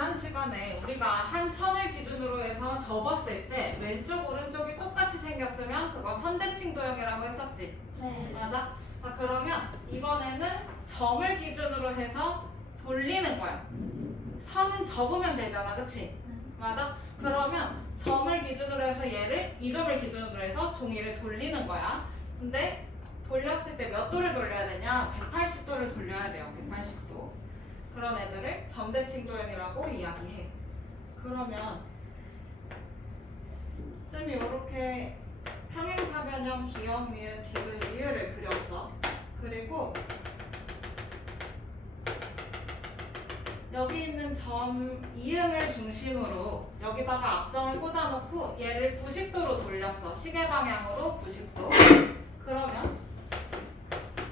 지난 시간에 우리가 한 선을 기준으로 해서 접었을 때 왼쪽 오른쪽이 똑같이 생겼으면 그거 선대칭 도형이라고 했었지. 네. 맞아? 자, 그러면 이번에는 점을 기준으로 해서 돌리는 거야. 선은 접으면 되잖아, 그치? 맞아? 그러면 점을 기준으로 해서 얘를 이 점을 기준으로 해서 종이를 돌리는 거야. 근데 돌렸을 때 몇 도를 돌려야 되냐? 180도를 돌려야 돼요. 180도. 그런 애들을 점대칭 도형이라고 이야기해. 그러면 쌤이 이렇게 평행사변형 기역, 미은, 디귿, 리을을 그렸어. 그리고 여기 있는 점 이응을 중심으로 여기다가 앞점을 꽂아놓고 얘를 90도로 돌렸어. 시계 방향으로 90도. 그러면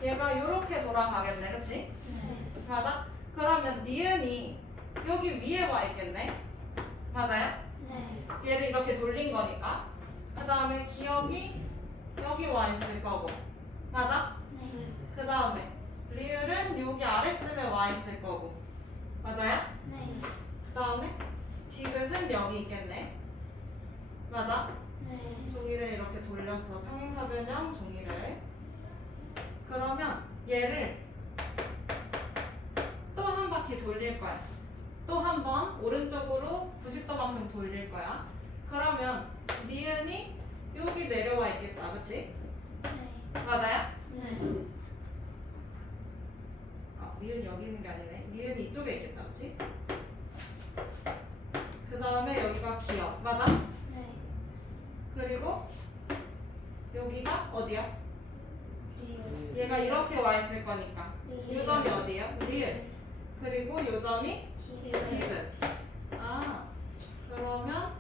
얘가 이렇게 돌아가겠네, 그치? 네. 맞아? 그러면 니은이 여기 위에 와 있겠네? 맞아요? 네. 얘를 이렇게 돌린 거니까. 그 다음에 기역이 여기 와 있을 거고. 맞아? 네. 그 다음에 리을은 여기 아래쯤에 와 있을 거고. 맞아요? 네. 그 다음에 디귿은 여기 있겠네. 맞아? 네. 종이를 이렇게 돌렸어. 평행사변형 종이를. 그러면 얘를 또 한 바퀴 돌릴 거야. 또 한 번 오른쪽으로 90도만큼 돌릴 거야. 그러면 니은이 여기 내려와 있겠다. 그치? 네. 맞아요? 네. 아, 니은 여기 있는 게 아니네. 니은이 이쪽에 있겠다. 그치? 그 다음에 여기가 기역. 맞아? 네. 그리고 여기가 어디야? 리을. 얘가 이렇게 와 있을 거니까. 리을. 이 점이 어디예요? 리을. 그리고 이 점이 디귿. 디귿. 아, 그러면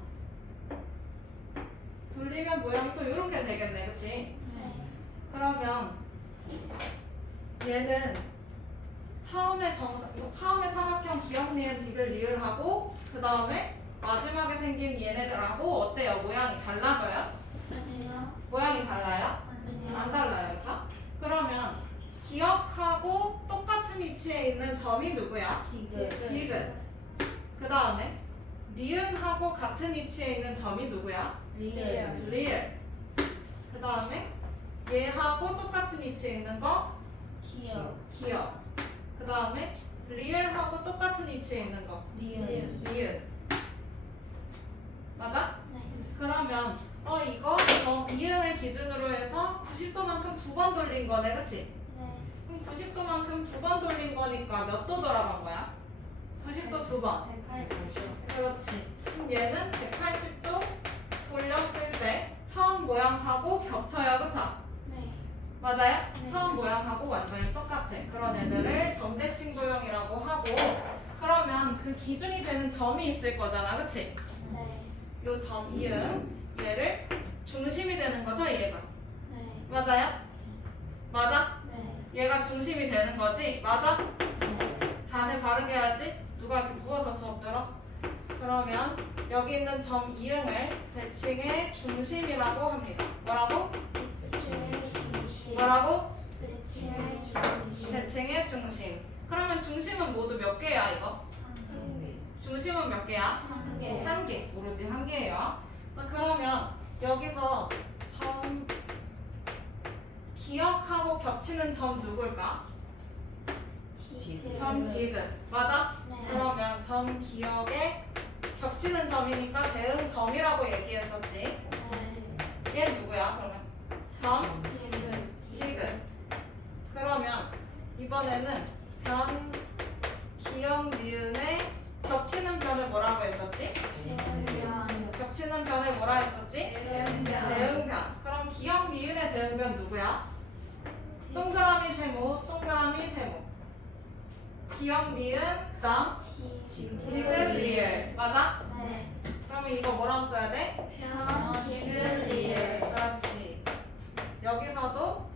돌리면 모양이 또 이렇게 되겠네. 그치? 네. 그러면 얘는 처음에 사각형 기역, 니은, 디귿, 리을하고 그 다음에 마지막에 생긴 얘네들하고 어때요? 모양이 달라져요? 아니요. 모양이 달라요? 아니요. 안 달라요. 그쵸? 그러면 기역하고 똑같은 위치에 있는 점이 누구야? 디귿. 디귿. 그 다음에 니은하고 같은 위치에 있는 점이 누구야? 리을. 리을. 그 다음에 얘하고 똑같은 위치에 있는 거 기역. 기역. 그 다음에 리을하고 똑같은 위치에 있는 거 리을. 리을. 맞아? 네. 그러면 이거 이응을 기준으로 해서 90도만큼 두 번 돌린 거네, 그치? 네. 그럼 90도만큼 두 번 돌린 거니까 몇 도 돌아간 거야? 90도 두 번. 180도. 그렇지. 그럼 얘는 180도 돌렸을 때 처음 모양하고 겹쳐요, 그쵸? 네. 맞아요? 네. 처음 모양하고 완전히 똑같아. 그런 애들을 점대칭 도형이라고 하고, 그러면 그 기준이 되는 점이 있을 거잖아, 그치? 네. 요 점 이응 얘를 중심이 되는 거죠, 얘가? 네. 맞아요? 맞아? 네. 얘가 중심이 되는 거지? 맞아? 네. 자세 바르게 해야지. 누가 이렇게 누워서 수업 들어? 그러면 여기 있는 점 이응을 대칭의 중심이라고 합니다. 뭐라고? 대칭의 중심. 뭐라고? 대칭의 중심. 대칭의 중심. 그러면 중심은 모두 몇 개야, 이거? 한 개. 중심은 몇 개야? 한 개. 한 개. 오로지 한 개예요. 자, 그러면 여기서 점 기역하고 겹치는 점 누굴까? 점 디귿. 맞아? 네. 그러면 점 기역에 겹치는 점이니까 대응점이라고 얘기했었지. 네. 얘 누구야? 그러면 점 디귿. 디귿. 그러면 이번에는 변 기역 니은에 겹치는 변을 뭐라고 했었지? 대응변. 겹치는 변을 뭐라 했었지? 대응변. 대응변. 그럼 기역 니은의 대응변 누구야? 동그라미 세모, 동그라미 세모. 기역 니은, 그다음 디귿 리을. 맞아? 네. 그러면 이거 뭐라고 써야 돼? 변 디귿 리을. 그렇지. 여기서도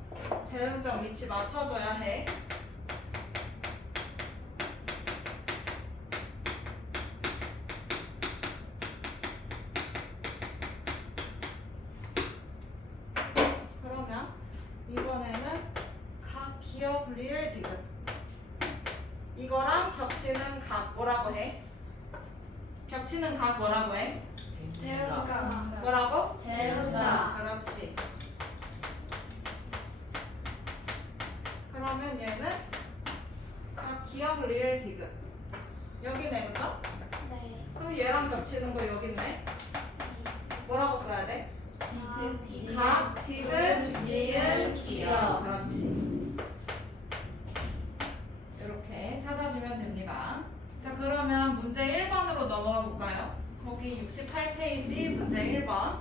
대응점 위치 맞춰줘야 해. 그러면 이번에는 각 기역 리을 디귿 이거랑 겹치는 각 뭐라고 해? 겹치는 각 뭐라고 해? 대우가. 뭐라고? 대우다. 그렇지. 그러면 얘는 기억 리을 디귿. 여기네, 그쵸? 네. 그럼 얘랑 겹치는 거 여기 있네. 뭐라고 써야 돼? 각, 디귿, 리을, 기억. 그렇지. 이렇게 찾아주면 됩니다. 자, 그러면 문제 1번으로 넘어가 볼까요? 거기 68페이지 문제 1번.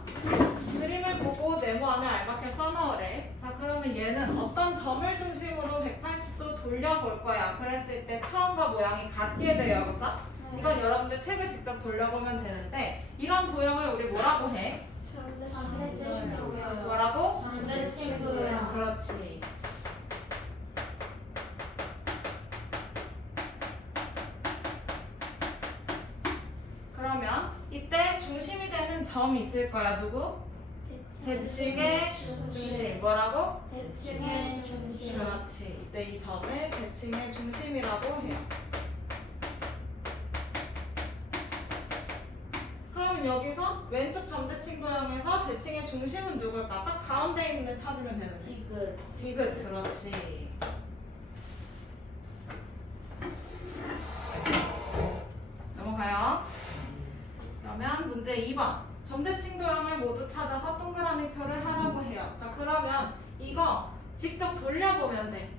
그림을 보고 네모 안에 알맞게 써넣으래. 자, 그러면 얘는 어떤 점을 중심으로 180도 돌려볼 거야. 그랬을 때 처음과 모양이 같게 돼요. 그쵸? 이건 여러분들 책을 직접 돌려보면 되는데 이런 도형을 우리 뭐라고 해? 뭐라고? 전대친구야. 그렇지. 그러면 이때 중심이 되는 점이 있을 거야. 누구? 대칭의 중심. 뭐라고? 대칭의 중심. 그렇지. 이때 이 점을 대칭의 중심이라고 해요. 그러면 여기서 왼쪽 점대칭 도형에서 대칭의 중심은 누굴까? 딱 가운데 있는 애 찾으면 되는데. 디귿. 그렇지. 넘어가요. 그러면 문제 2번. 점대칭 도형을 모두 찾아서 동그라미 표를 하라고 해요. 자, 그러면 이거 직접 돌려보면 돼.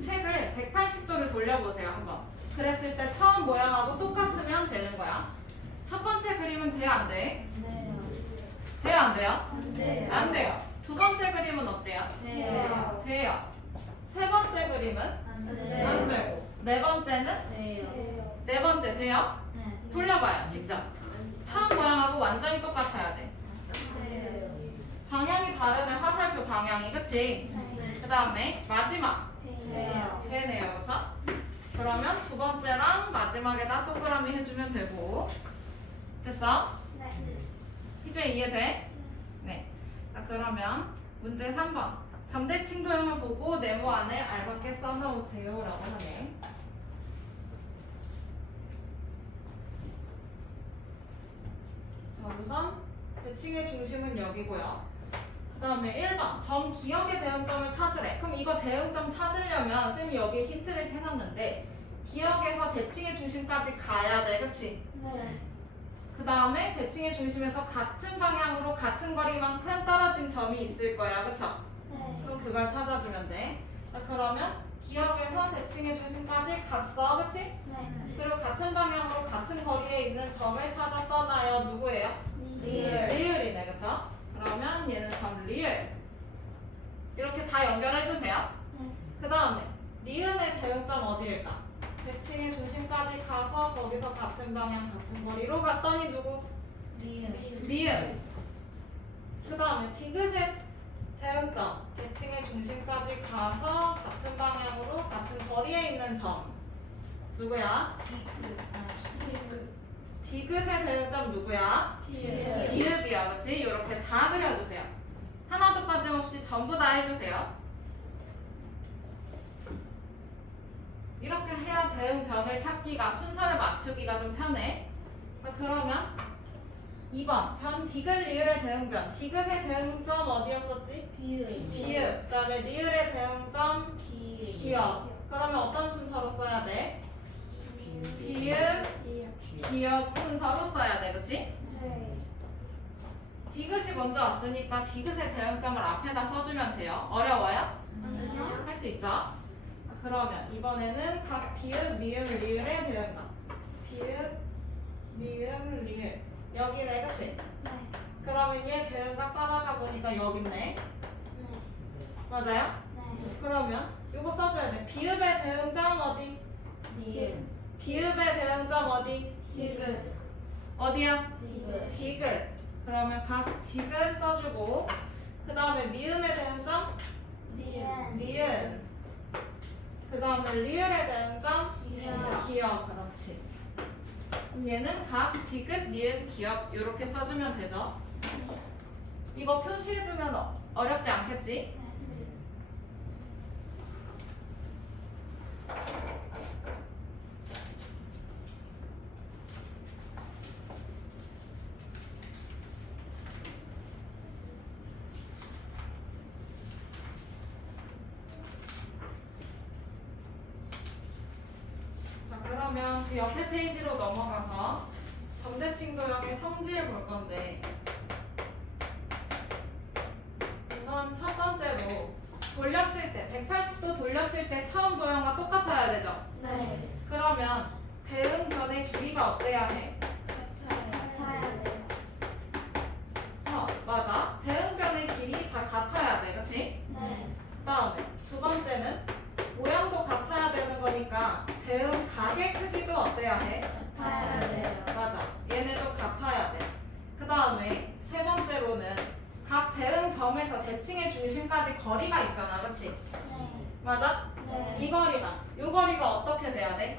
책을 180도를 돌려보세요, 한번. 그랬을 때 처음 모양하고 똑같으면 되는 거야. 첫 번째 그림은 돼요, 안 돼? 돼요, 안 돼요? 안 돼요. 두 번째 그림은 어때요? 돼요. 세 번째 그림은 안 되고. 네 번째는? 네 번째 돼요? 돌려봐요, 직접. 처음 모양하고 완전히 똑같아야 돼. 방향이 다르네, 화살표 방향이. 그치? 그 다음에 마지막. 되네요, 그쵸? 그러면 두 번째랑 마지막에다 동그라미 해주면 되고. 됐어? 이제 이해돼? 네. 자, 그러면 문제 3번. 점대칭 도형을 보고 네모 안에 알맞게 써놓으세요 라고 하네. 자, 우선 대칭의 중심은 여기고요. 그 다음에 1번 점 기억의 대응점을 찾으래. 그럼 이거 대응점 찾으려면 쌤이 여기에 힌트를 해놨는데 기억에서 대칭의 중심까지 가야 돼. 그치? 그 다음에 대칭의 중심에서 같은 방향으로 같은 거리만큼 떨어진 점이 있을 거야. 그쵸? 그럼 그걸 찾아주면 돼. 자, 그러면 기억에서 대칭의 중심까지 갔어. 그치? 그리고 같은 방향으로 같은 거리에 있는 점을 찾아 떠나요. 누구예요? 리을이네. 그쵸? 그러면 얘는 점 리을. 이렇게 다 연결해주세요. 그 다음에 니은의 대응점 어디일까? 대칭의 중심까지 가서 거기서 같은 방향 같은 거리로 갔더니 누구? 리은. 그 다음에 디귿의 대응점 대칭의 중심까지 가서 같은 방향으로 같은 거리에 있는 점 누구야? 디귿의 대응점 누구야? 비읍이야. 그치? 이렇게 다 그려주세요. 하나도 빠짐없이 전부 다 해주세요. 이렇게 해야 대응변을 찾기가, 순서를 맞추기가 좀 편해. 자, 그러면 2번 변 디귿 리을의 대응변. 디귿의 대응점 어디였었지? 비읍. 그 다음에 리을의 대응점 기역. 그러면 어떤 순서로 써야 돼? 비읍, 기역 순서로 써야 돼. 그치? 디귿이 먼저 왔으니까 디귿의 대응점을 앞에다 써주면 돼요. 어려워요? 할 수 있죠? 그러면 이번에는 각 비읍, 미음, 리을의 대응점. 비읍, 미음, 리을. 여기네, 그치? 그러면 얘 대응각 따라가 보니까 여기 있네. 맞아요? 그러면 이거 써줘야 돼. 비읍의 대응점 어디? 비읍의 대응점 어디? 어디야? 디귿. 그러면 각 디귿 써주고 그 다음에 미음의 대응점? 니은. 그 다음에 리을의 대응점? 기역. 그렇지. 그럼 얘는 각 디귿, 니은, 기역 이렇게 써주면 되죠. 이거 표시해주면 어렵지 않겠지? 그러면 그 옆에 페이지로 넘어가서 점대칭 도형의 성질 볼 건데 우선 첫 번째로 돌렸을 때 180도 돌렸을 때 처음 도형과 똑같아야 되죠. 네. 그러면 대응변의 길이가 어때야 해? 같아야 돼요. 맞아. 대응변의 길이 다 같아야 돼. 그치? 네. 그 다음에 두 번째는 모양도 같아야 되는 거니까 대응각의 크기도 어때야 해? 같아야 돼요. 맞아. 얘네도 같아야 돼. 그 다음에 세 번째로는 각 대응점에서 대칭의 중심까지 거리가 있잖아. 그치? 네. 맞아? 네. 이 거리랑 이 거리가 어떻게 돼야 돼?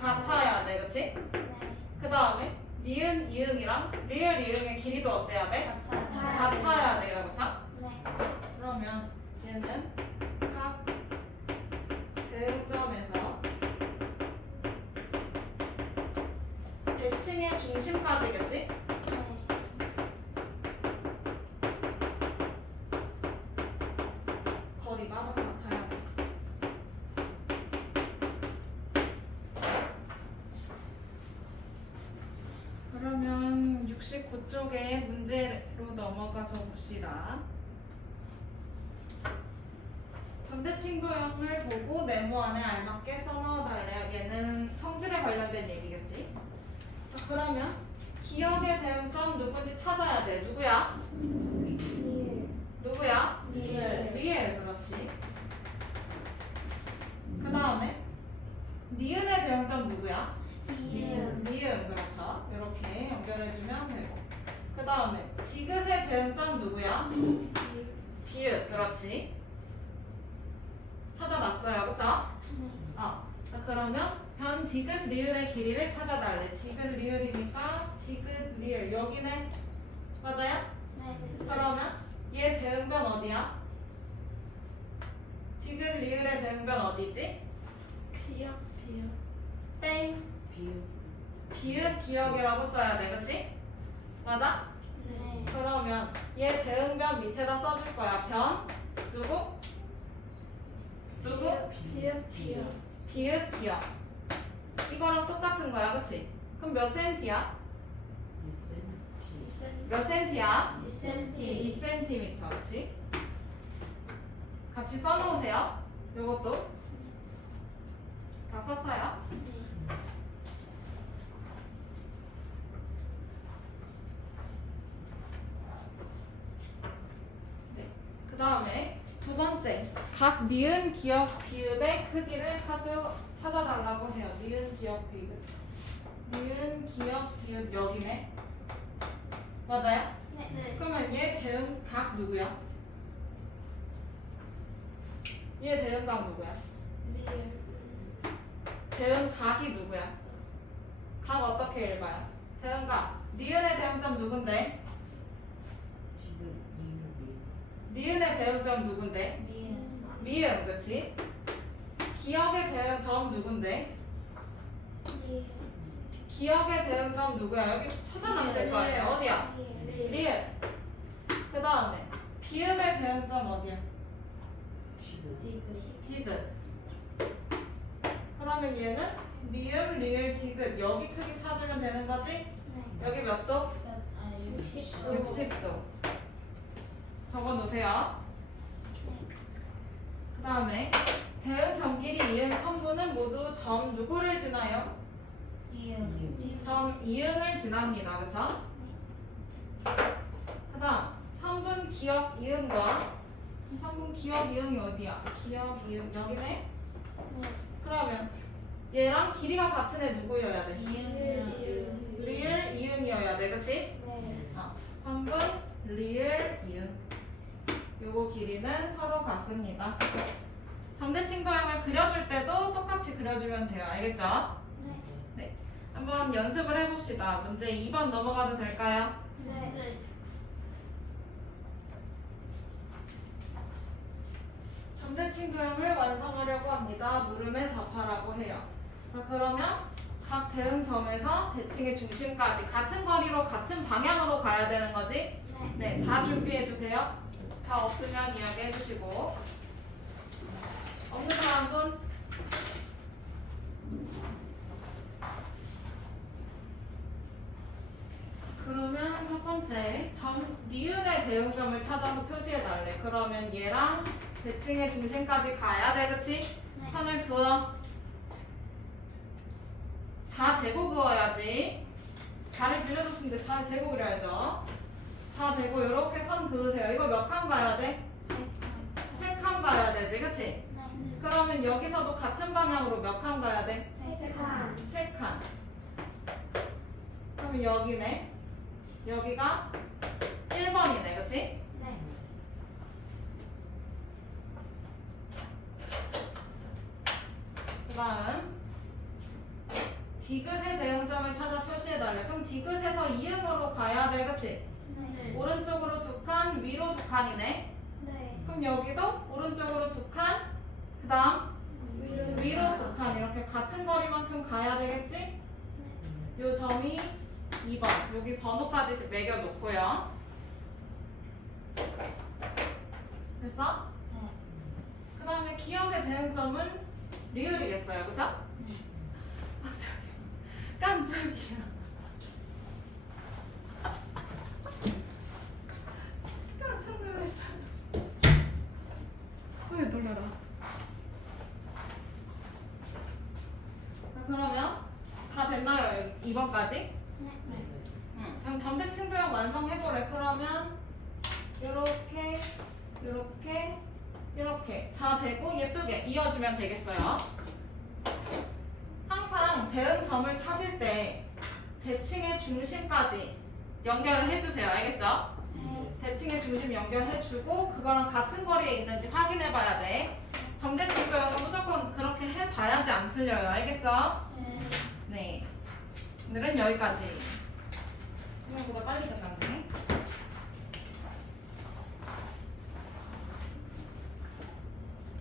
같아야 돼. 그치? 네. 그 다음에 니은 이응이랑 리을 이응의 길이도 어때야 돼? 같아야 돼요. 그쵸? 네. 그러면 얘는 각 대응점에서 대칭의 중심까지겠지? 거리가 다 같아야 돼. 그러면 69쪽의 문제로 넘어가서 봅시다. 점대칭 도형을 보고 네모 안에 알맞게 써넣어달래요. 얘는 성질에 관련된 얘기겠지? 자, 그러면 기억의 대응점 누군지 찾아야 돼. 누구야? 누구야? 리을. 그렇지. 그 다음에 니은의 대응점 누구야? 니은. 그렇죠. 이렇게 연결해주면 되고. 그 다음에 디귿의 대응점 누구야? 디귿. 그렇지. 찾아놨어요. 그쵸? 자, 그러면 변 디귿 리을의 길이를 찾아달래. 디귿 리을이니까 디귿 리을. 여기네. 맞아요? 그러면 얘 대응변 어디야? 디귿 리을의 대응변 어디지? 땡. 비읍 기억이라고 써야 돼. 그치? 맞아? 그러면 얘 대응변 밑에다 써줄 거야. 변 누구? 비읍 기억. 이거랑 똑같은 거야. 그치? 그럼 몇 센티야? 몇 센티야? 2cm. 그치? 같이 써놓으세요. 요것도 다 썼어요. 그 다음에 두 번째, 각 니은, 기억, 비읍의 크기를 찾아달라고 해요. 니은, 기억, 비읍. 니은, 기억, 비읍 여기네. 맞아요? 그러면 얘 대응각 누구야? 얘 대응각 누구야? 대응각이 누구야? 각 어떻게 읽어요? 대응각. 니은의 대응점 누군데? 니은의 대응점 누군데? 미음, 그치? 기억의 대응점 누군데? 기억의 대응점 누구야? 여기 찾아놨을 거 아니야? 어디야? 리을. 그 다음에 비읍의 대응점 어디야? 디귿. 그러면 얘는 미음, 리을, 디귿. 여기 크기 찾으면 되는 거지? 여기 몇 도? 60도. 적어 놓으세요. 그 다음에 대응 점끼리 이응 선분은 모두 점 누구를 지나요? 점 이응을 지납니다. 그쵸? 그 다음 선분 기억 이응과 선분 기억 이응이 어디야? 기억 이응 여기네? 그러면 얘랑 길이가 같은 애 누구여야 돼? 리을 이응이어야 돼. 그치? 선분 리을 이응. 요거 길이는 서로 같습니다. 점대칭 도형을 그려줄 때도 똑같이 그려주면 돼요. 알겠죠? 네. 한번 연습을 해봅시다. 문제 2번 넘어가도 될까요? 점대칭 도형을 완성하려고 합니다. 물음에 답하라고 해요. 자, 그러면 각 대응점에서 대칭의 중심까지 같은 거리로 같은 방향으로 가야 되는 거지? 네, 자 준비해주세요. 자 없으면 이야기해주시고. 없는 사람 손. 대응점을 찾아서 표시해 달래. 그러면 얘랑 대칭의 중심까지 가야 돼, 그치? 네. 선을 그어. 자 대고 그어야지. 자를 빌려줬으면 자를 대고 그려야죠. 자 대고 이렇게 선 그으세요. 이거 몇 칸 가야 돼? 3칸 가야 되지, 그치? 네. 그러면 여기서도 같은 방향으로 몇 칸 가야 돼? 3칸. 3칸. 그러면 여기네. 여기가 1번이네, 그치? 네. 그 다음 디귿의 대응점을 찾아 표시해달래. 그럼 디귿에서 이응으로 가야 돼, 그치? 네. 오른쪽으로 2칸, 위로 2칸이네. 네. 그럼 여기도 오른쪽으로 2칸, 그 다음 위로 2칸. 이렇게 같은 거리만큼 가야 되겠지? 요 점이 2번. 여기 번호까지 매겨놓고요. 됐어? 네. 그 다음에 기억의 대응점은 리을이겠어요, 그죠? 깜짝이야. 깜짝 놀랐어. 왜 놀라라. 자, 그러면 다 됐나요? 2번까지? 네. 응. 그럼 점대칭 도형 완성해보래. 그러면 요렇게 요렇게 이렇게 자 되고 예쁘게 이어주면 되겠어요. 항상 대응점을 찾을 때 대칭의 중심까지 연결을 해주세요. 알겠죠? 네. 대칭의 중심 연결해주고 그거랑 같은 거리에 있는지 확인해봐야 돼. 점대칭 도형은 무조건 그렇게 해봐야지 안 틀려요. 알겠어? 네. 네. 오늘은 여기까지.